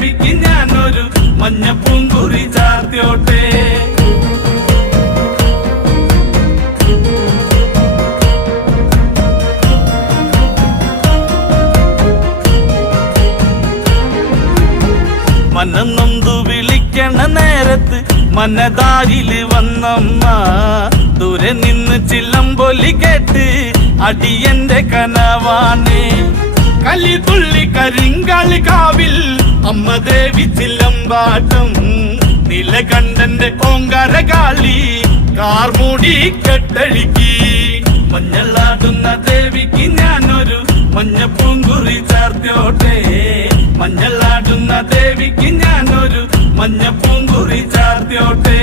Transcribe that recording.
ദേവിക്ക് ഞാനൊരു മഞ്ഞപ്പൂങ്കുറി ചാർത്തിയോട്ടെ. മനം നൊന്തു വിളിക്കണ നേരത്ത് മനതാരില് വന്നമ്മ, ദൂരെ നിന്ന് ചിലമ്പൊലി കേട്ട് അടിയന്റെ കനവാണ്. കലിതുള്ളി കരിങ്കാളി കാവിൽ അമ്മ ദേവി ചിലമ്പാട്ടം, നീലകണ്ഠന്റെ ഓങ്കാരകാളി കാർമൂടി കെട്ടഴിക്കി. മഞ്ഞളാടുന്ന ദേവിക്ക് ഞാനൊരു മഞ്ഞപ്പൂങ്കുറി ചാർത്തിയോട്ടെ. മഞ്ഞളാടുന്ന ദേവിക്ക് ഞാനൊരു മഞ്ഞപ്പൂങ്കുറി ചാർത്തിയോട്ടെ.